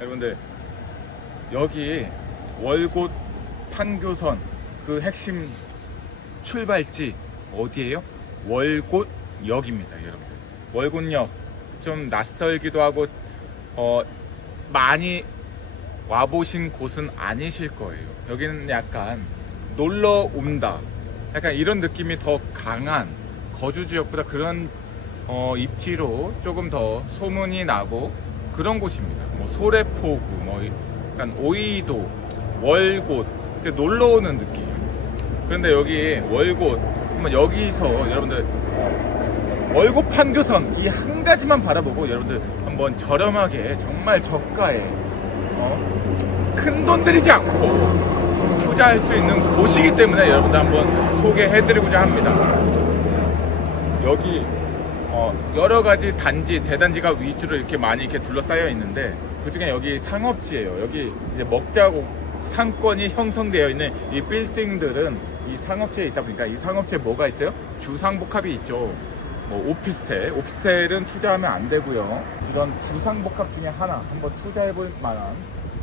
여러분들 여기 월곶 판교선 그 핵심 출발지 어디예요? 월곶역입니다, 여러분들. 월곶역 좀 낯설기도 하고 어 많이 와보신 곳은 아니실 거예요. 여기는 약간 놀러 온다. 약간 이런 느낌이 더 강한 거주 지역보다 그런 어, 입지로 조금 더 소문이 나고 그런 곳입니다. 뭐 소래포구, 뭐 약간 오이도, 월곶 놀러 오는 느낌. 그런데 여기 월곶 한번 여기서 여러분들 월곶 판교선 이 한 가지만 바라보고 여러분들 한번 저렴하게 정말 저가에 어? 큰돈 들이지 않고 투자할 수 있는 곳이기 때문에 여러분들 한번 소개해드리고자 합니다. 여기 어, 여러 가지 단지, 대단지가 위주로 이렇게 많이 이렇게 둘러싸여 있는데 그 중에 여기 상업지예요. 여기 이제 먹자고 상권이 형성되어 있는 이 빌딩들은 이 상업지에 있다 보니까 이 상업지에 뭐가 있어요? 주상복합이 있죠. 뭐 오피스텔, 오피스텔은 투자하면 안 되고요. 이런 주상복합 중에 하나 한번 투자해 볼 만한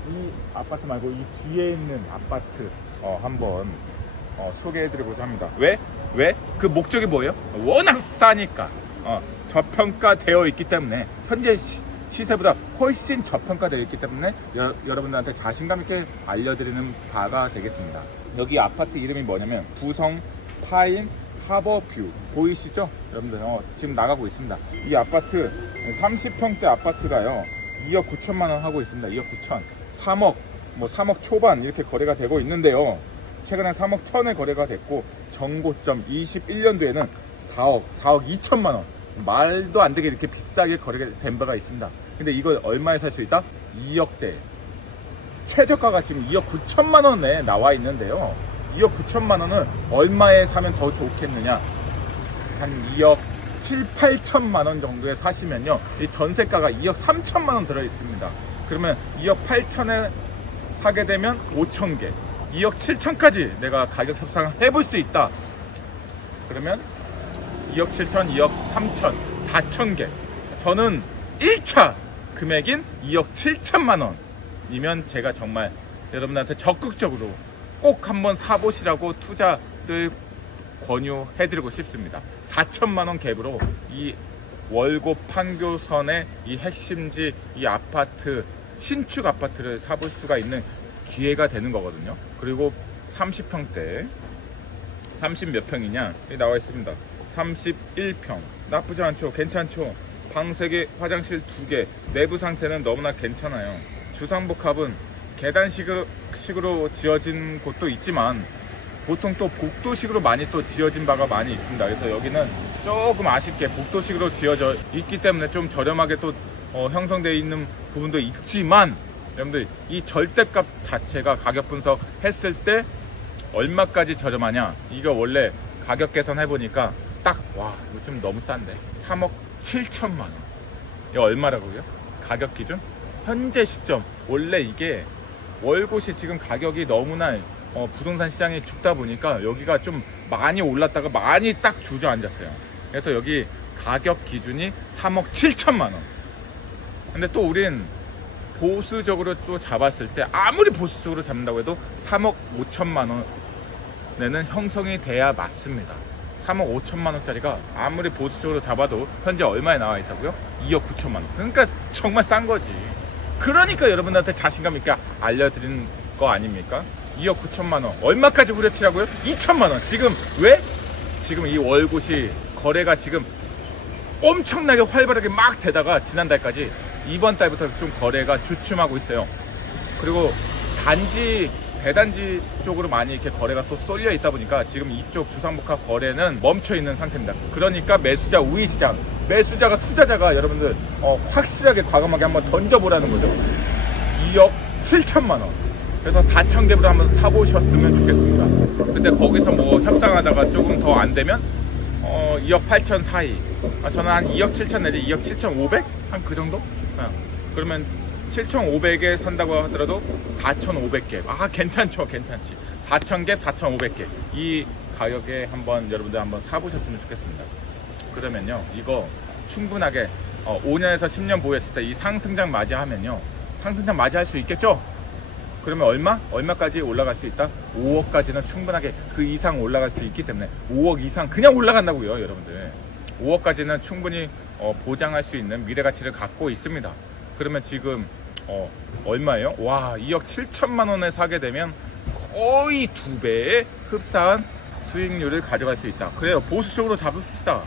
이 아파트 말고 이 뒤에 있는 아파트 어, 한번 어, 소개해 드리고자 합니다. 왜? 왜? 그 목적이 뭐예요? 워낙 싸니까 어, 저평가되어 있기 때문에 현재 시, 시세보다 훨씬 저평가되어 있기 때문에 여, 여러분들한테 자신감 있게 알려드리는 바가 되겠습니다. 여기 아파트 이름이 뭐냐면 부성 파인 하버뷰 보이시죠? 여러분들 어, 지금 나가고 있습니다. 이 아파트 30평대 아파트가요 2억 9천만 원 하고 있습니다. 2억 9천 3억 뭐 3억 초반 이렇게 거래가 되고 있는데요. 최근에 3억 천에 거래가 됐고 정고점 21년도에는 4억 4억 2천만 원 말도 안 되게 이렇게 비싸게 거래가 된 바가 있습니다. 근데 이걸 얼마에 살 수 있다? 2억대 최저가가 지금 2억 9천만 원에 나와 있는데요. 2억 9천만 원은 얼마에 사면 더 좋겠느냐? 한 2억 7, 8천만 원 정도에 사시면요. 이 전세가가 2억 3천만 원 들어 있습니다. 그러면 2억 8천에 사게 되면 5천 개, 2억 7천까지 내가 가격 협상을 해볼 수 있다. 그러면 2억 7천, 2억 3천, 4천 개. 저는 1차 금액인 2억 7천만 원이면 제가 정말 여러분한테 적극적으로 꼭 한번 사보시라고 투자를 권유해드리고 싶습니다. 4천만 원 갭으로 이 월곶 판교선의 이 핵심지 이 아파트 신축 아파트를 사볼 수가 있는 기회가 되는 거거든요. 그리고 30평대 30 몇 평이냐? 나와 있습니다. 31평. 나쁘지 않죠? 괜찮죠? 방 3개, 화장실 2개. 내부 상태는 너무나 괜찮아요. 주상복합은 계단식으로 식으로 지어진 곳도 있지만 보통 또 복도식으로 많이 또 지어진 바가 많이 있습니다. 그래서 여기는 조금 아쉽게 복도식으로 지어져 있기 때문에 좀 저렴하게 또 어, 형성되어 있는 부분도 있지만 여러분들 이 절대값 자체가 가격 분석 했을 때 얼마까지 저렴하냐? 이거 원래 가격 계산해 보니까 딱 와 이거 좀 너무 싼데 3억 7천만 원. 이거 얼마라고요? 가격 기준? 현재 시점 원래 이게 월곶이 지금 가격이 너무나 어, 부동산 시장이 죽다 보니까 여기가 좀 많이 올랐다가 많이 딱 주저앉았어요. 그래서 여기 가격 기준이 3억 7천만 원. 근데 또 우린 보수적으로 또 잡았을 때 아무리 보수적으로 잡는다고 해도 3억 5천만 원에는 형성이 돼야 맞습니다. 3억 5천만 원짜리가 아무리 보수적으로 잡아도 현재 얼마에 나와 있다고요? 2억 9천만 원. 그러니까 정말 싼 거지. 그러니까 여러분들한테 자신감 있게 알려드리는 거 아닙니까? 2억 9천만 원. 얼마까지 후려치라고요? 2천만 원. 지금 왜? 지금 이 월곶이 거래가 지금 엄청나게 활발하게 막 되다가 지난달까지 이번 달부터 좀 거래가 주춤하고 있어요. 그리고 단지 대단지 쪽으로 많이 이렇게 거래가 또 쏠려 있다 보니까 지금 이쪽 주상복합 거래는 멈춰 있는 상태입니다. 그러니까 매수자 우위 시장, 매수자가 투자자가 여러분들 어, 확실하게 과감하게 한번 던져보라는 거죠. 2억 7천만 원. 그래서 4천 개부터 한번 사보셨으면 좋겠습니다. 근데 거기서 뭐 협상하다가 조금 더 안 되면 어, 2억 8천 사이. 아, 저는 한 2억 7천 내지 2억 7천 5백? 한 그 정도? 어. 그러면 7,500에 산다고 하더라도 4,500개. 아, 괜찮죠. 괜찮지. 4,000개, 4,500개. 이 가격에 한번 여러분들 한번 사보셨으면 좋겠습니다. 그러면요. 이거 충분하게 어, 5년에서 10년 보유했을 때 이 상승장 맞이하면요. 상승장 맞이할 수 있겠죠? 그러면 얼마? 얼마까지 올라갈 수 있다? 5억까지는 충분하게 그 이상 올라갈 수 있기 때문에 5억 이상 그냥 올라간다고요, 여러분들. 5억까지는 충분히 어, 보장할 수 있는 미래 가치를 갖고 있습니다. 그러면 지금 어, 얼마예요? 와, 2억 7천만 원에 사게 되면 거의 두 배의 흡사한 수익률을 가져갈 수 있다. 그래요. 보수적으로 잡읍시다.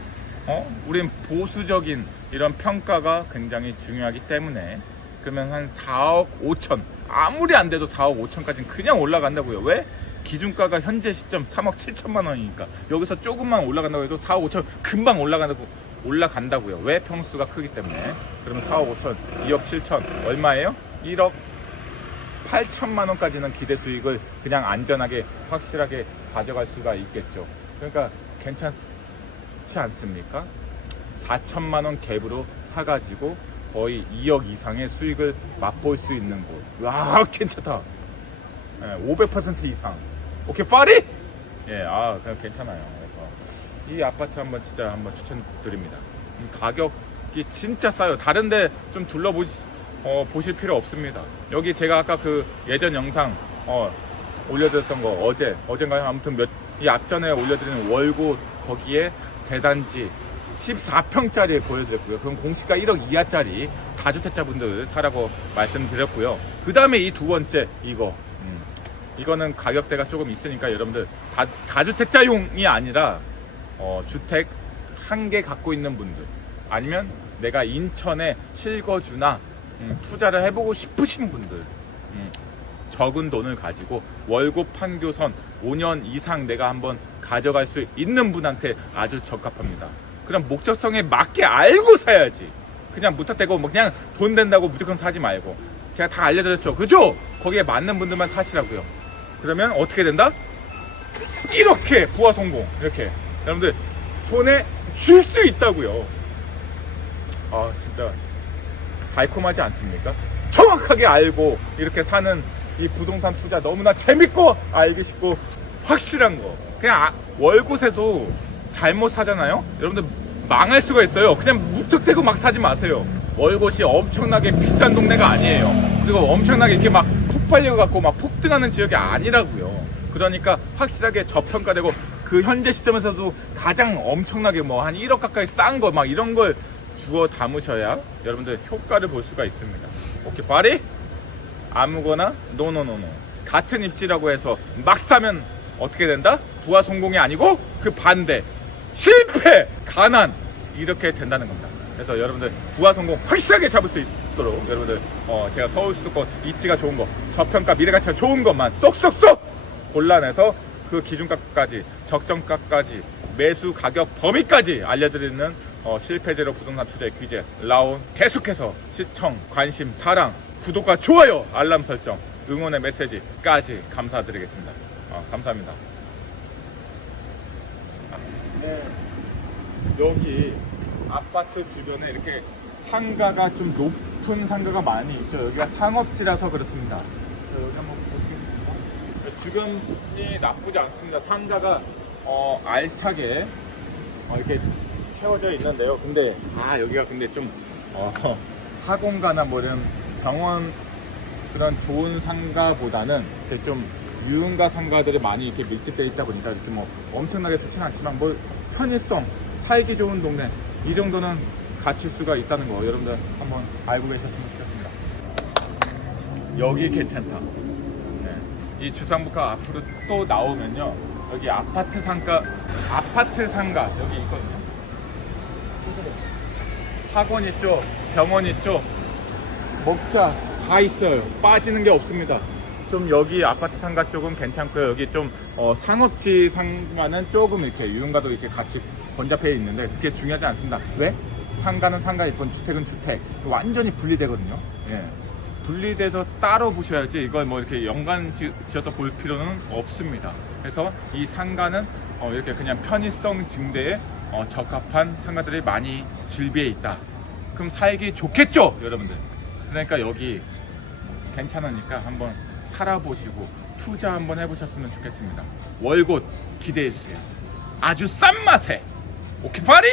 어? 우린 보수적인 이런 평가가 굉장히 중요하기 때문에 그러면 한 4억 5천 아무리 안 돼도 4억 5천까지는 그냥 올라간다고요. 왜? 기준가가 현재 시점 3억 7천만 원이니까 여기서 조금만 올라간다고 해도 4억 5천 금방 올라간다고 올라간다고요. 왜? 평수가 크기 때문에. 그러면 4억 5천, 2억 7천 얼마예요? 1억 8천만 원까지는 기대 수익을 그냥 안전하게 확실하게 가져갈 수가 있겠죠. 그러니까 괜찮지 않습니까? 4천만 원 갭으로 사가지고 거의 2억 이상의 수익을 맛볼 수 있는 곳. 와, 괜찮다. 예, 500% 이상. 오케이, 파리? 예, 아, 그냥 괜찮아요. 이 아파트 한번 진짜 한번 추천드립니다. 음, 가격이 진짜 싸요. 다른데 좀 둘러보시, 어, 보실 필요 없습니다. 여기 제가 아까 그 예전 영상, 어, 올려드렸던 거 어제, 어젠가요? 아무튼 몇, 이 앞전에 올려드린 월고 거기에 대단지 14평짜리 보여드렸고요. 그럼 공시가 1억 이하짜리 다주택자 분들 사라고 말씀드렸고요. 그 다음에 이 두 번째 이거 음, 이거는 가격대가 조금 있으니까 여러분들 다, 다주택자용이 아니라 어, 주택 한 개 갖고 있는 분들 아니면 내가 인천에 실거주나 음, 투자를 해보고 싶으신 분들 음, 적은 돈을 가지고 월급 판교선 5년 이상 내가 한번 가져갈 수 있는 분한테 아주 적합합니다. 그럼 목적성에 맞게 알고 사야지. 그냥 무턱대고 뭐 그냥 돈 된다고 무조건 사지 말고. 제가 다 알려드렸죠. 그죠? 거기에 맞는 분들만 사시라고요. 그러면 어떻게 된다? 이렇게 부하 성공. 이렇게. 여러분들 손에 줄 수 있다고요. 아, 진짜 달콤하지 않습니까? 정확하게 알고 이렇게 사는 이 부동산 투자 너무나 재밌고 알기 쉽고 확실한 거. 그냥 아- 월곳에서 잘못 사잖아요? 여러분들 망할 수가 있어요. 그냥 무턱대고 막 사지 마세요. 월곳이 엄청나게 비싼 동네가 아니에요. 그리고 엄청나게 이렇게 막 폭발력 갖고 막 폭등하는 지역이 아니라고요. 그러니까 확실하게 저평가되고 그 현재 시점에서도 가장 엄청나게 뭐 한 1억 가까이 싼 거 막 이런 걸 주워 담으셔야 여러분들 효과를 볼 수가 있습니다. 오케이, 파리? 아무거나 노노노노 같은 입지라고 해서 막 사면 어떻게 된다? 부하 성공이 아니고 그 반대 실패 가난 이렇게 된다는 겁니다. 그래서 여러분들 부하 성공 확실하게 잡을 수 있도록 여러분들 어, 제가 서울 수도권 입지가 좋은 거 저평가 미래가치가 좋은 것만 쏙쏙쏙 골라내서 그 기준가까지 적정가까지 매수 가격 범위까지 알려드리는 어, 실패제로 부동산 투자의 귀재 라온 계속해서 시청 관심 사랑 구독과 좋아요 알람 설정 응원의 메시지까지 감사드리겠습니다. 어, 감사합니다. 네, 여기 아파트 주변에 이렇게 상가가 좀 높은 상가가 많이 있죠. 여기가 상업지라서 그렇습니다. 자, 여기 한번 주변이 나쁘지 않습니다 상가가 어, 알차게 어, 이렇게 채워져 있는데요. 근데 아 여기가 근데 좀 어, 학원가나 뭐 이런 병원 그런 좋은 상가보다는 좀 유흥가 상가들이 많이 이렇게 밀집되어 있다 보니까 이렇게 뭐 엄청나게 좋지는 않지만 뭐 편의성, 살기 좋은 동네 이 정도는 갖출 수가 있다는 거 여러분들 한번 알고 계셨으면 좋겠습니다. 여기 괜찮다. 네. 이 주상복합 앞으로 또 나오면요. 여기 아파트 상가, 아파트 상가 여기 있거든요. 학원 있죠, 병원 있죠, 먹자 다 있어요. 빠지는 게 없습니다. 좀 여기 아파트 상가 쪽은 괜찮고요. 여기 좀 어, 상업지 상가는 조금 이렇게 유흥가도 이렇게 같이 번잡해 있는데 그게 중요하지 않습니다. 왜? 상가는 상가이건 주택은 주택 완전히 분리되거든요. 예. 분리돼서 따로 보셔야지 이걸 뭐 이렇게 연관 지- 지어서 볼 필요는 없습니다. 그래서 이 상가는 어, 이렇게 그냥 편의성 증대에 어, 적합한 상가들이 많이 즐비해 있다. 그럼 살기 좋겠죠, 여러분들. 그러니까 여기 괜찮으니까 한번 살아보시고 투자 한번 해보셨으면 좋겠습니다. 월곳 기대해 주세요. 아주 싼 맛에 오케이 파리!